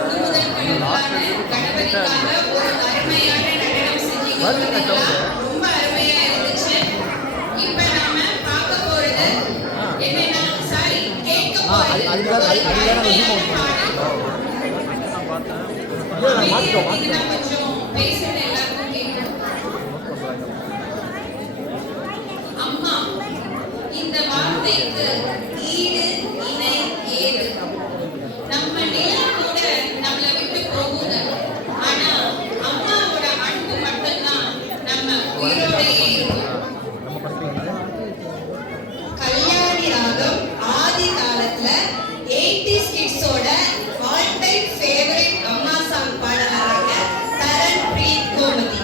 புதுமுதற்கனவுக்கான கணபதிக்காக ஒரு அருமையான நடனம் செஞ்சீங்க பார்த்தீங்களா? ரொம்ப அருமையா இருந்துச்சு. இப்ப நாம பார்க்க போறது என்னன்னா, சாரி, கேட்க போறது ஒரு அருமையான பாடல். இதுதான் கொஞ்சம் பேசுறது எல்லாருக்கும் கேட்கும். அம்மா, இந்த வார்த்தைக்கு ஈடு இணை ஏது. நம்ம நிலம் கூட நம்மளை விட்டு போகுங்க, ஆனா அம்மாவோட அன்பு மட்டும்தான் நம்ம உயிரோடையே இருக்கும். கல்யாணி ராகம் ஆதி காலத்துல 80s கிட்ஸோட ஆல் டைம் ஃபேவரட் அம்மா சாங் பாடறாங்க தரன் பிரீத் கோமதி.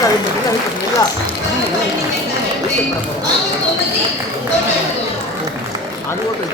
வாங்க கோமதி போட்டோ எடுத்துக்கோங்க. அது ஒரு